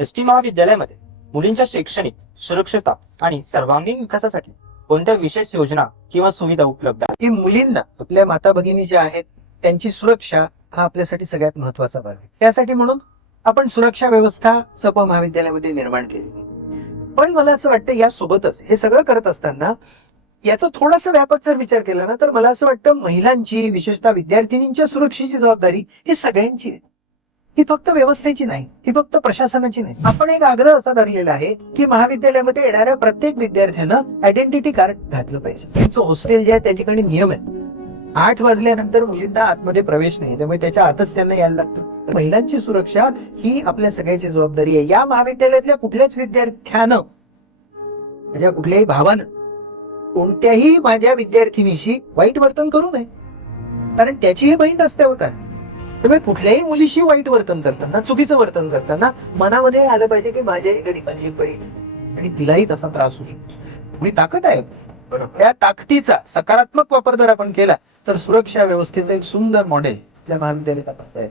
ST महाविद्यालयामध्ये मुलींच्या शैक्षणिक सुरक्षता आणि सर्वांगीण विकासासाठी कोणत्या विशेष योजना किंवा सुविधा उपलब्ध आहेत? की मुलींना आपल्या माता भगिनी ज्या आहेत त्यांची सुरक्षा हा आपल्यासाठी सगळ्यात महत्वाचा भाग आहे. त्यासाठी म्हणून आपण सुरक्षा व्यवस्था सप महाविद्यालयामध्ये निर्माण केली. पण मला असं वाटतं यासोबतच हे सगळं करत असताना याचा थोडासा व्यापक जर विचार केला ना तर मला असं वाटतं महिलांची विशेषतः विद्यार्थिनींच्या सुरक्षेची जबाबदारी ही सगळ्यांची आहे. ही फक्त व्यवस्थेची नाही, ही फक्त प्रशासनाची नाही. आपण एक आग्रह असा धरलेला आहे की महाविद्यालयामध्ये येणाऱ्या प्रत्येक विद्यार्थ्यानं आयडेंटिटी कार्ड घातलं पाहिजे. त्यांचं हॉस्टेल जे आहे त्या ठिकाणी नियम आहे 8 वाजल्यानंतर मुलींना आतमध्ये प्रवेश नाही, त्यामुळे त्याच्या आतच त्यांना यायला लागतं. महिलांची सुरक्षा ही आपल्या सगळ्याची जबाबदारी आहे. या महाविद्यालयातल्या कुठल्याच विद्यार्थ्यानं माझ्या कुठल्याही भावानं कोणत्याही माझ्या विद्यार्थिनीशी वाईट वर्तन करू नये, कारण त्याचीही बहीण रस्त्यावर आहे. त्यामुळे कुठल्याही मुलीशी वाईट वर्तन करताना, चुकीचं वर्तन करताना मनामध्ये आलं पाहिजे की माझ्या घरी माझी एक बहीण आणि तिलाही तसा त्रास होऊ शकतो. थोडी ताकद आहे, त्या ताकदीचा सकारात्मक वापर जर आपण केला तर सुरक्षा व्यवस्थेचं एक सुंदर मॉडेल आपल्या महाविद्यालयात आपण तयार